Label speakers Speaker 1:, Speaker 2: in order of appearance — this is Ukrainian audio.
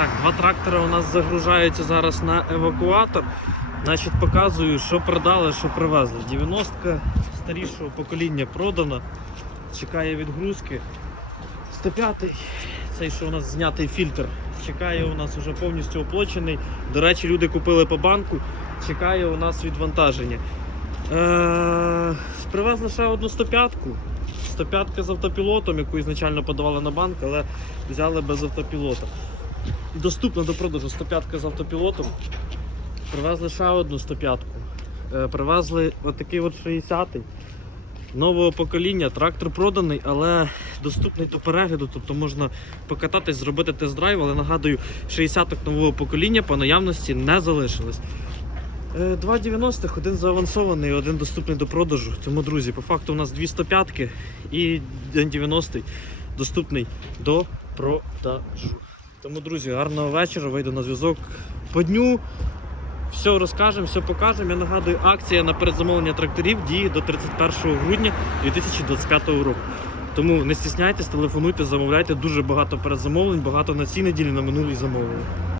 Speaker 1: Так, два трактори у нас загружаються зараз на евакуатор. Значить, показую, що продали, що привезли. 90-ка старішого покоління продана. Чекає відгрузки. 105-й, цей, що у нас знятий фільтр. Чекає у нас вже повністю оплачений. До речі, люди купили по банку. Чекає у нас відвантаження. Е, привезли ще одну 105-ку. 105 з автопілотом, яку ізначально подавали на банк, але взяли без автопілота. Доступна до продажу 105 з автопілотом. Привезли ще одну 105-ку. Е, Привезли отакий от 60-й. Нового покоління. Трактор проданий, але доступний до перегляду, тобто можна покататись, зробити тест-драйв, але нагадую, 60-ок нового покоління по наявності не залишилось. Е, Два 90-х, один заавансований, один доступний до продажу. Тому, друзі, по факту у нас дві 105-ки і один 90-й доступний до продажу. Тому, друзі, гарного вечора, вийду на зв'язок по дню. Все розкажемо, все покажемо. Я нагадую, акція на передзамовлення тракторів діє до 31 грудня 2025 року. Тому не стісняйтесь, телефонуйте, замовляйте. Дуже багато передзамовлень, багато на цій неділі, на минулій замовлення.